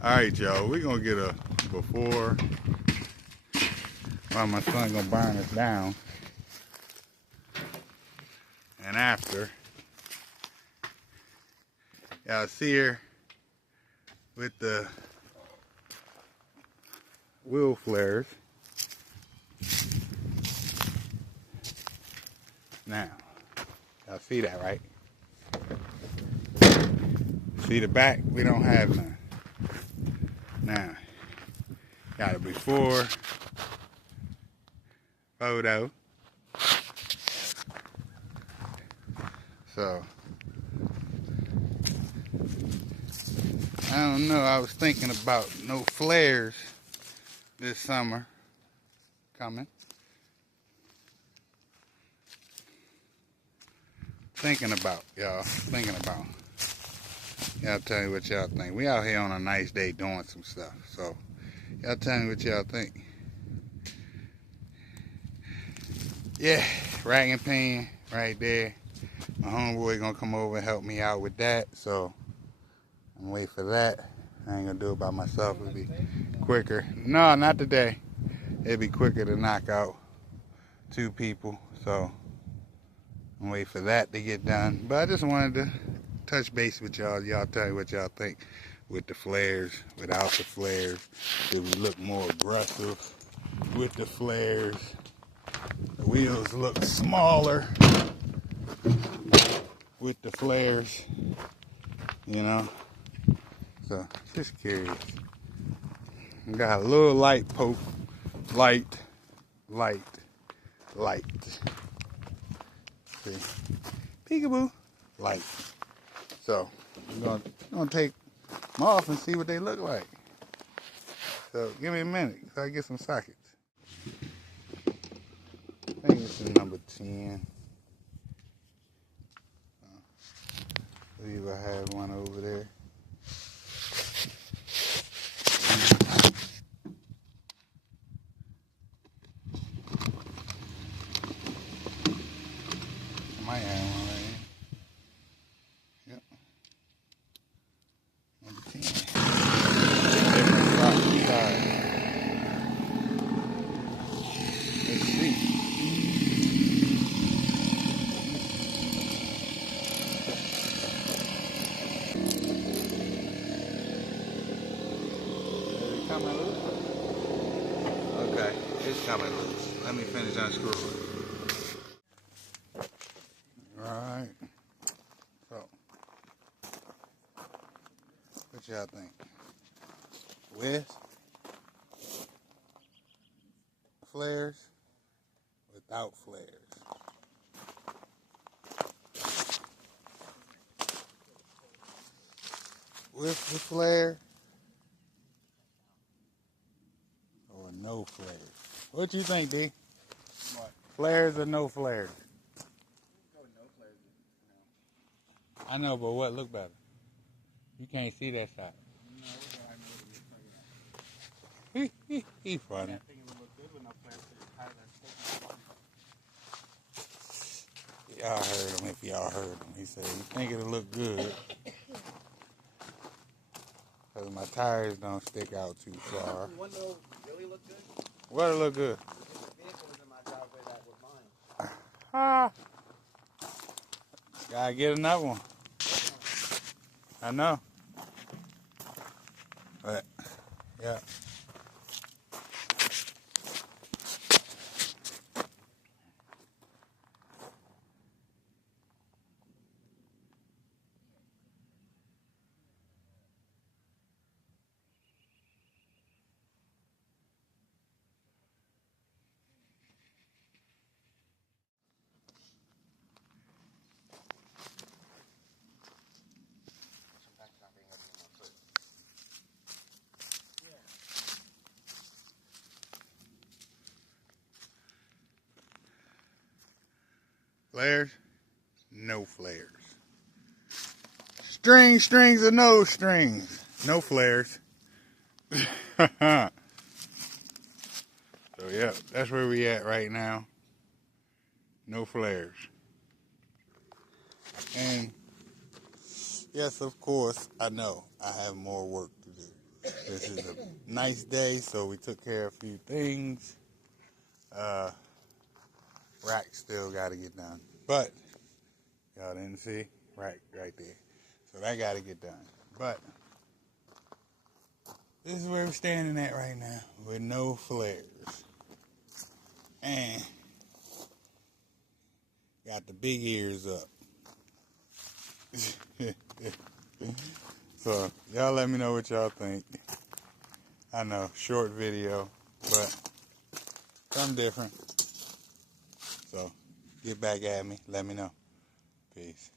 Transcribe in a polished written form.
Alright, y'all, we're gonna get a before while my son gonna burn us down, and after. Y'all see her with the wheel flares. Now, y'all see that, right? See the back? We don't have none. Now, got a before photo. So, I don't know. I was thinking about no flares this summer coming. Thinking about, y'all. Thinking about. Y'all tell me what y'all think. We out here on a nice day doing some stuff. So, y'all tell me what y'all think. Yeah, rag and pan right there. My homeboy gonna come over and help me out with that. So, I'm waiting for that. I ain't gonna do it by myself. It'll be quicker. No, not today. It'll be quicker to knock out 2 people. So, I'm waiting for that to get done. But I just wanted to touch base with y'all. Y'all tell me what y'all think with the flares, without the flares. Did we look more aggressive with the flares? The wheels look smaller with the flares, you know? So, just curious. Got a little light poke. Light. See? Peekaboo. Light. So, I'm gonna take them off and see what they look like. So, give me a minute so I get some sockets. I think this is number 10. I believe I have one over there. I might have one right here. Yep. Number 10. Different rock size. Let's see. Is it coming loose? Okay, it's coming loose. Let me finish unscrewing. Alright. So, what y'all think? With flares, without flares? With the flare or no flares? What you think, D? What? Flares or no flares? Go with no flares. I know, but what look better? You can't see that side. No, but I know what you're talking about. He funny. I think it would look good with no flares. Y'all heard him if y'all heard him. He said, you think it'll look good? Because my tires don't stick out too far. Does the window really look good? What'll look good? If the vehicle was in my driveway, that would mine. Ah. Gotta get another one. I know. But, yeah. Flares? No flares. Strings or no strings? No flares. So yeah, that's where we at right now. No flares. And yes, of course, I know I have more work to do. this is a nice day, so we took care of a few things. Rack still got to get done, but y'all didn't see rack right there, so that got to get done. But this is where we're standing at right now with no flares, and got the big ears up. So y'all let me know what y'all think. I know, short video, but something different. So get back at me, let me know. Peace.